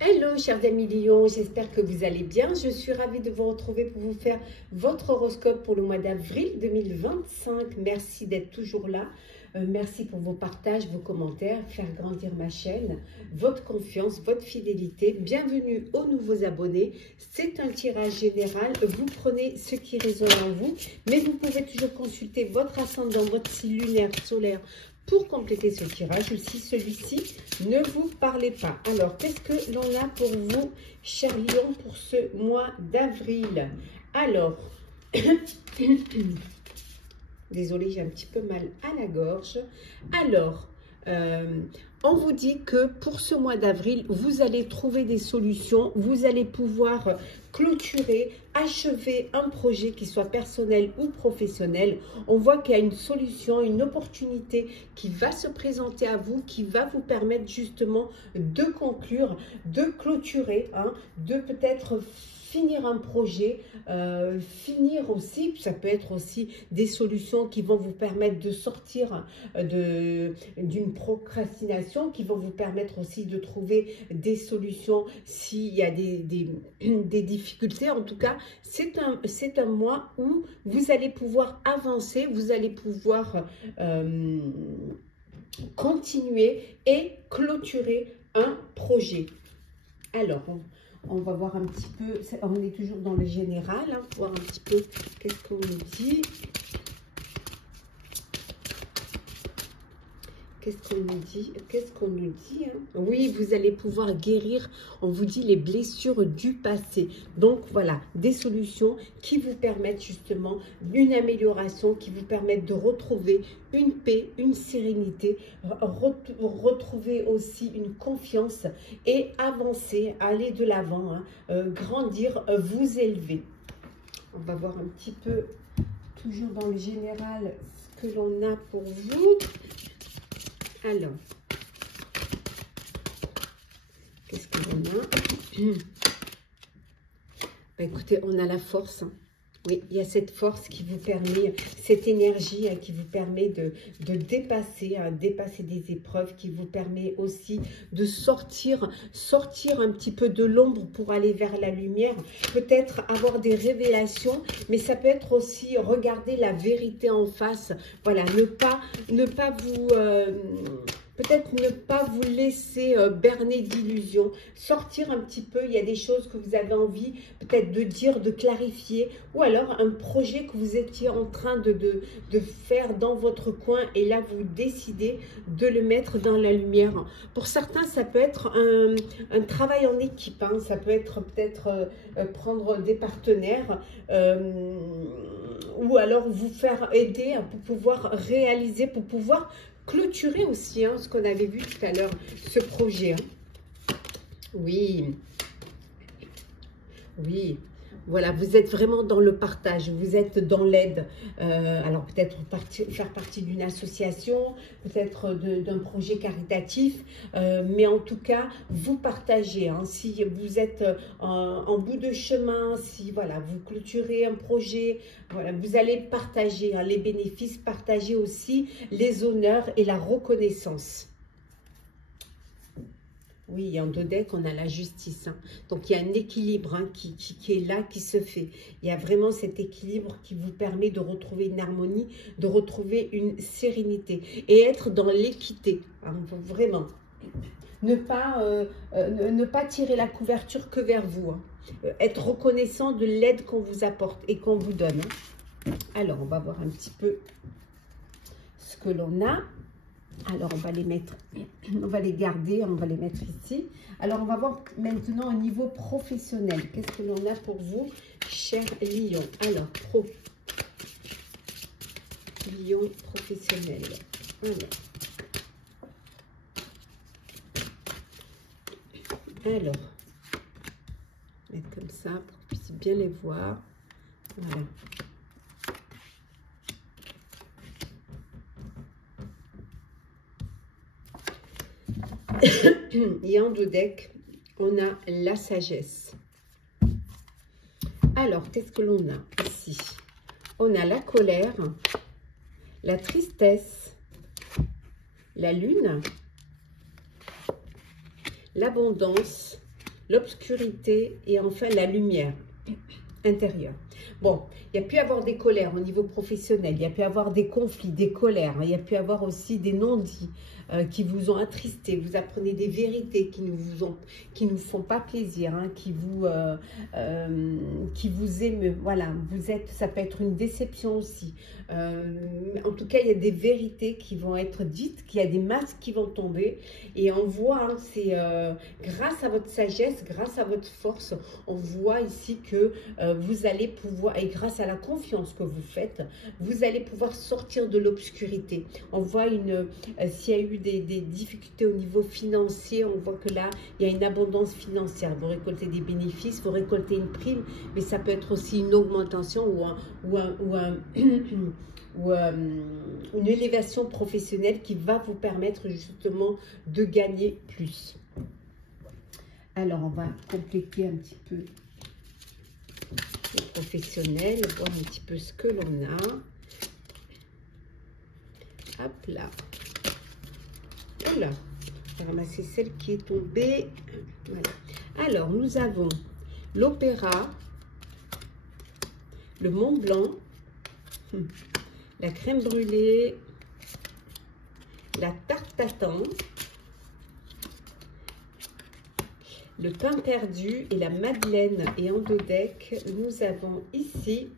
Hello chers amis Lion, j'espère que vous allez bien. Je suis ravie de vous retrouver pour vous faire votre horoscope pour le mois d'avril 2025. Merci d'être toujours là. Merci pour vos partages, vos commentaires, faire grandir ma chaîne, votre confiance, votre fidélité. Bienvenue aux nouveaux abonnés. C'est un tirage général. Vous prenez ce qui résonne en vous, mais vous pouvez toujours consulter votre ascendant, votre signe lunaire, solaire, pour compléter ce tirage, ou si celui-ci ne vous parlait pas. Alors, qu'est-ce que l'on a pour vous, chers lions, pour ce mois d'avril? Alors, désolée, j'ai un petit peu mal à la gorge. Alors, on vous dit que pour ce mois d'avril, vous allez trouver des solutions, vous allez pouvoir clôturer, achever un projet qui soit personnel ou professionnel. On voit qu'il y a une solution, une opportunité qui va se présenter à vous, qui va vous permettre justement de conclure, de clôturer, de peut-être finir un projet, finir aussi, ça peut être aussi des solutions qui vont vous permettre de sortir d'une procrastination, qui vont vous permettre aussi de trouver des solutions s'il y a des difficultés. En tout cas, c'est un mois où vous allez pouvoir avancer, vous allez pouvoir continuer et clôturer un projet. Alors, on va voir un petit peu, on est toujours dans le général, voir un petit peu qu'est-ce qu'on nous dit. Qu'est-ce qu'on nous dit Oui, vous allez pouvoir guérir, on vous dit, les blessures du passé. Donc voilà, des solutions qui vous permettent justement une amélioration, qui vous permettent de retrouver une paix, une sérénité, retrouver aussi une confiance et avancer, aller de l'avant, grandir, vous élever. On va voir un petit peu, toujours dans le général, ce que l'on a pour vous. Alors, qu'est-ce que l'on a? Écoutez, on a la force. Oui, il y a cette force qui vous permet, cette énergie qui vous permet de dépasser, dépasser des épreuves, qui vous permet aussi de sortir un petit peu de l'ombre pour aller vers la lumière. Peut-être avoir des révélations, mais ça peut être aussi regarder la vérité en face. Voilà, ne pas vous... peut-être ne pas vous laisser berner d'illusions, sortir un petit peu, il y a des choses que vous avez envie peut-être de dire, de clarifier, ou alors un projet que vous étiez en train de faire dans votre coin et là vous décidez de le mettre dans la lumière. Pour certains, ça peut être un travail en équipe, ça peut être peut-être prendre des partenaires ou alors vous faire aider pour pouvoir réaliser, pour pouvoir clôturer aussi, ce qu'on avait vu tout à l'heure, ce projet. Oui, oui, voilà, vous êtes vraiment dans le partage, vous êtes dans l'aide. Alors peut-être faire partie d'une association, peut-être d'un projet caritatif, mais en tout cas, vous partagez. Si vous êtes en bout de chemin, si voilà, vous clôturez un projet, voilà, vous allez partager les bénéfices, partager aussi les honneurs et la reconnaissance. Oui, en deux decks, on a la justice. Donc, il y a un équilibre qui est là, qui se fait. Il y a vraiment cet équilibre qui vous permet de retrouver une harmonie, de retrouver une sérénité et être dans l'équité. Vraiment. Ne pas tirer la couverture que vers vous. Être reconnaissant de l'aide qu'on vous apporte et qu'on vous donne. Alors, on va voir un petit peu ce que l'on a. Alors, on va les mettre, on va les garder, on va les mettre ici. Alors, on va voir maintenant au niveau professionnel. Qu'est-ce que l'on a pour vous, chers lions? Alors, lion professionnel. Alors, mettre comme ça pour que vous puissiez bien les voir. Voilà. Et en deux decks, on a la sagesse. Alors, qu'est-ce que l'on a ici? On a la colère, la tristesse, la lune, l'abondance l'obscurité et enfin la lumière intérieure. Bon, il y a pu avoir des colères au niveau professionnel, il y a pu avoir des conflits, des colères, il y a pu avoir aussi des non-dits qui vous ont attristé. Vous apprenez des vérités qui nous font pas plaisir, hein, qui vous émeut. Voilà, ça peut être une déception aussi. En tout cas, il y a des vérités qui vont être dites, qu'il y a des masques qui vont tomber. Et on voit, hein, c'est grâce à votre sagesse, grâce à votre force, on voit ici que vous allez pouvoir, et grâce à la confiance que vous faites, vous allez pouvoir sortir de l'obscurité. On voit s'il y a eu des difficultés au niveau financier, on voit que là, il y a une abondance financière. Vous récoltez des bénéfices, vous récoltez une prime, mais ça peut être aussi une augmentation ou une élévation professionnelle qui va vous permettre justement de gagner plus. Alors, on va compléter un petit peu le professionnel, voir un petit peu ce que l'on a. Hop là. Voilà. Je vais ramasser celle qui est tombée. Voilà. Alors, nous avons l'opéra, le Mont Blanc, la crème brûlée, la tarte tatin, le pain perdu et la madeleine. Et en deux decks, nous avons ici,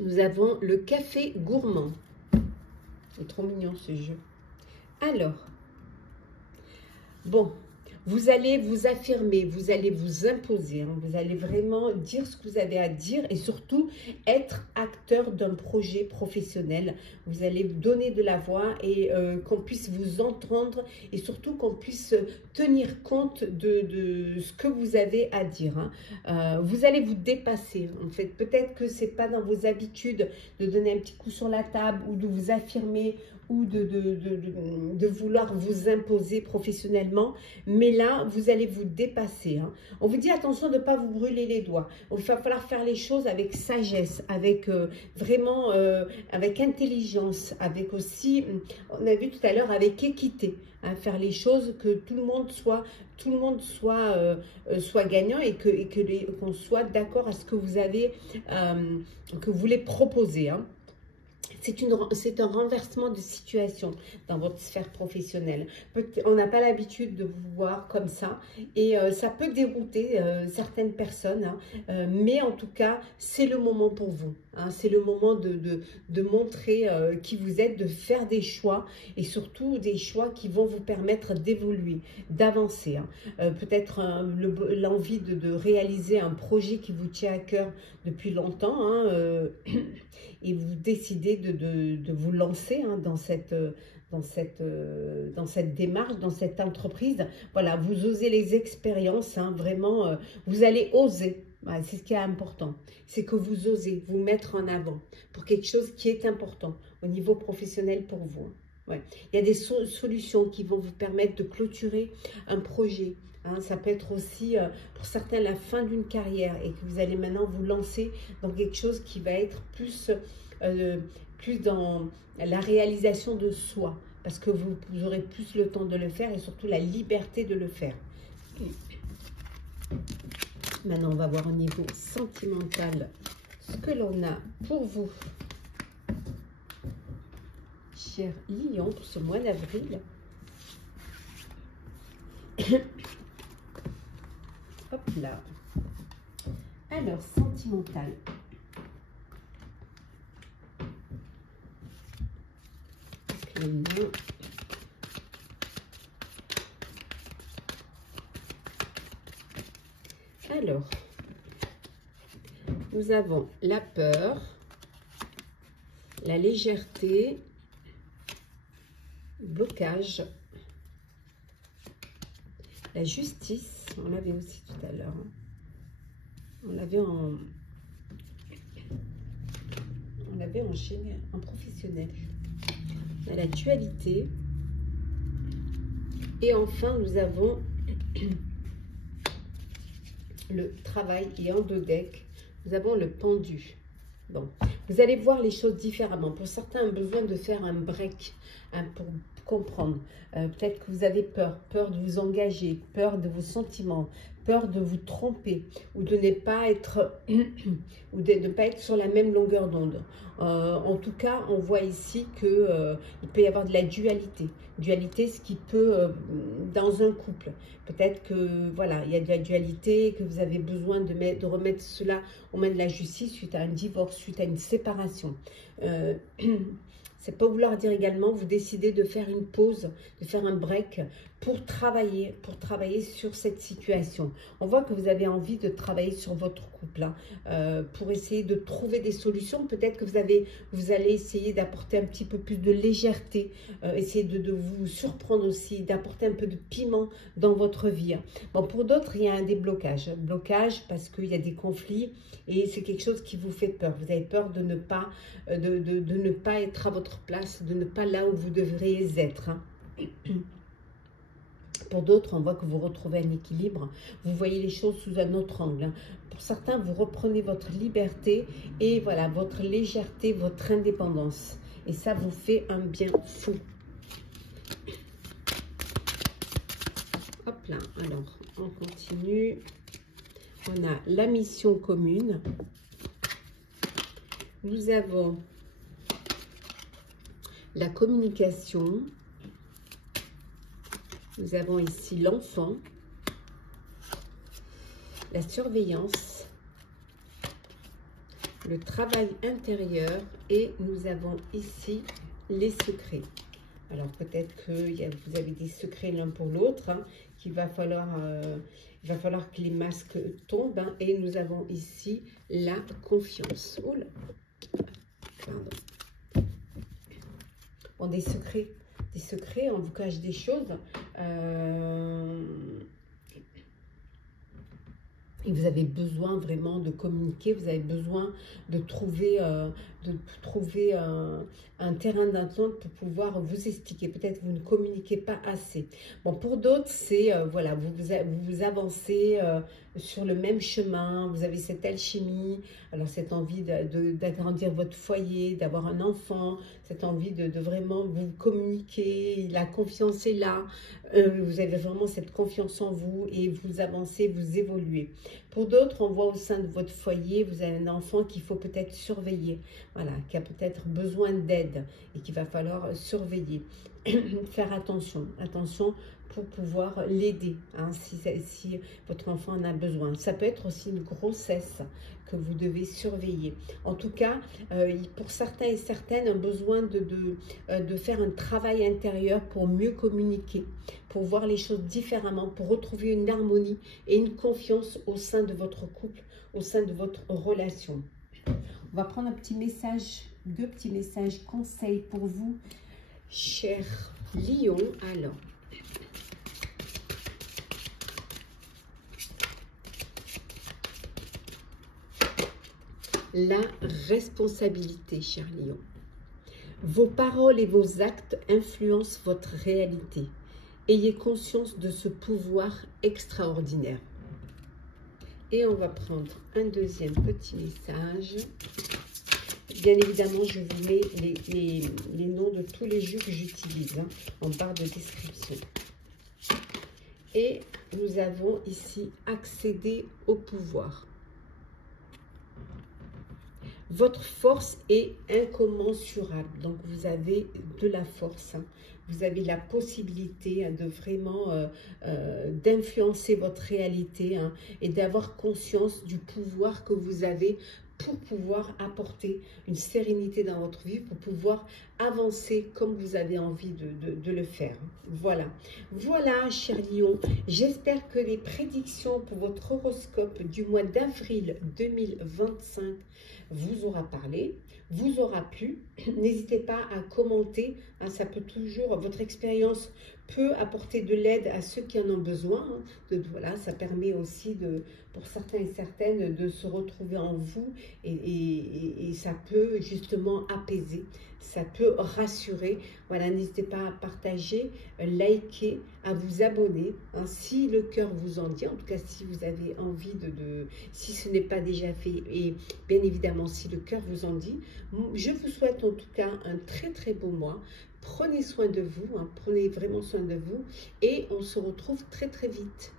nous avons le café gourmand. C'est trop mignon ce jeu. Alors, bon, vous allez vous affirmer, vous allez vous imposer, hein, vous allez vraiment dire ce que vous avez à dire et surtout être acteur d'un projet professionnel. Vous allez donner de la voix et qu'on puisse vous entendre et surtout qu'on puisse tenir compte de ce que vous avez à dire. Hein. Vous allez vous dépasser. En fait, peut-être que ce n'est pas dans vos habitudes de donner un petit coup sur la table ou de vous affirmer ou de vouloir vous imposer professionnellement, mais là, vous allez vous dépasser. Hein. On vous dit attention de ne pas vous brûler les doigts. Il va falloir faire les choses avec sagesse, avec vraiment, avec intelligence, avec aussi, on a vu tout à l'heure, avec équité. Hein, faire les choses que tout le monde soit gagnant et qu'on soit d'accord à ce que vous avez, que vous voulez proposer. Hein. C'est un renversement de situation dans votre sphère professionnelle. On n'a pas l'habitude de vous voir comme ça et ça peut dérouter certaines personnes, hein, mais en tout cas, c'est le moment pour vous. Hein, c'est le moment de montrer qui vous êtes, de faire des choix et surtout des choix qui vont vous permettre d'évoluer, d'avancer. Hein. Peut-être l'envie de réaliser un projet qui vous tient à cœur depuis longtemps, hein, et vous décidez de vous lancer, hein, dans cette démarche, dans cette entreprise. Voilà, vous osez les expériences, hein, vraiment, vous allez oser. Voilà, c'est ce qui est important, c'est que vous osez vous mettre en avant pour quelque chose qui est important au niveau professionnel pour vous. Ouais. Il y a des solutions qui vont vous permettre de clôturer un projet. Hein, ça peut être aussi, pour certains, la fin d'une carrière et que vous allez maintenant vous lancer dans quelque chose qui va être plus dans la réalisation de soi, parce que vous aurez plus le temps de le faire et surtout la liberté de le faire. Maintenant, on va voir au niveau sentimental ce que l'on a pour vous, cher Lion, pour ce mois d'avril. Hop là. Alors, sentimental. Alors, nous avons la peur, la légèreté, blocage, la justice, on l'avait aussi tout à l'heure, hein. On l'avait enchaîné en professionnel. On a la dualité. Et enfin, nous avons le travail. Et en deux decks, nous avons le pendu. Bon, vous allez voir les choses différemment. Pour certains, un besoin de faire un break, hein, comprendre. Peut-être que vous avez peur, peur de vous engager, peur de vos sentiments, peur de vous tromper ou de ne pas être ou de ne pas être sur la même longueur d'onde. En tout cas, on voit ici que il peut y avoir de la dualité. Dualité, ce qui peut dans un couple. Peut-être que voilà, il y a de la dualité, que vous avez besoin de remettre cela aux mains de la justice suite à un divorce, suite à une séparation. C'est pas vouloir dire également, vous décidez de faire une pause, de faire un break pour travailler sur cette situation. On voit que vous avez envie de travailler sur votre couple, hein, pour essayer de trouver des solutions. Peut-être que vous allez essayer d'apporter un petit peu plus de légèreté, essayer de vous surprendre aussi, d'apporter un peu de piment dans votre vie. Bon, pour d'autres, il y a un déblocage. Blocage parce qu'il y a des conflits et c'est quelque chose qui vous fait peur. Vous avez peur de ne pas, de ne pas être à votre place, de ne pas là où vous devriez être. Hein. Pour d'autres, on voit que vous retrouvez un équilibre. Vous voyez les choses sous un autre angle. Hein. Pour certains, vous reprenez votre liberté et voilà, votre légèreté, votre indépendance. Et ça vous fait un bien fou. Hop là, alors, on continue. On a la mission commune. Nous avons la communication. Nous avons ici l'enfant, la surveillance, le travail intérieur et nous avons ici les secrets. Alors peut-être que vous avez des secrets l'un pour l'autre, hein, il va falloir que les masques tombent. Hein, et nous avons ici la confiance. Oula. Pardon. Bon, des secrets, on vous cache des choses. Et vous avez besoin vraiment de communiquer, vous avez besoin de trouver un terrain d'entente pour pouvoir vous expliquer. Peut-être que vous ne communiquez pas assez. Bon, pour d'autres, c'est, voilà, vous avancez sur le même chemin, vous avez cette alchimie, alors cette envie d'agrandir votre foyer, d'avoir un enfant, cette envie de vraiment vous communiquer, la confiance est là, vous avez vraiment cette confiance en vous et vous avancez, vous évoluez. Pour d'autres, on voit au sein de votre foyer, vous avez un enfant qu'il faut peut-être surveiller, voilà, qui a peut-être besoin d'aide et qu'il va falloir surveiller. Faire attention pour pouvoir l'aider, hein, si votre enfant en a besoin. Ça peut être aussi une grossesse que vous devez surveiller. En tout cas, pour certains et certaines, un besoin de faire un travail intérieur pour mieux communiquer, pour voir les choses différemment, pour retrouver une harmonie et une confiance au sein de votre couple, au sein de votre relation. On va prendre un petit message, deux petits messages conseils pour vous, cher Lion. Alors, la responsabilité, cher Lion. Vos paroles et vos actes influencent votre réalité. Ayez conscience de ce pouvoir extraordinaire. Et on va prendre un deuxième petit message. Bien évidemment, je vous mets les noms de tous les jeux que j'utilise, hein, en barre de description. Et nous avons ici accéder au pouvoir. Votre force est incommensurable. Donc, vous avez de la force. Hein. Vous avez la possibilité, hein, de vraiment d'influencer votre réalité, hein, et d'avoir conscience du pouvoir que vous avez pour pouvoir apporter une sérénité dans votre vie, pour pouvoir avancer comme vous avez envie de le faire. Voilà. Voilà, cher Lion. J'espère que les prédictions pour votre horoscope du mois d'avril 2025 vous aura parlé, vous aura plu. N'hésitez pas à commenter, hein, ça peut toujours, votre expérience peut apporter de l'aide à ceux qui en ont besoin. Hein, voilà, ça permet aussi pour certains et certaines de se retrouver en vous et ça peut justement apaiser, ça peut rassurer. Voilà, n'hésitez pas à partager, liker, à vous abonner, hein, si le cœur vous en dit, en tout cas si vous avez envie si ce n'est pas déjà fait et bien évidemment si le cœur vous en dit. Je vous souhaite en tout cas un très très beau mois, Prenez soin de vous, hein, prenez vraiment soin de vous et on se retrouve très très vite.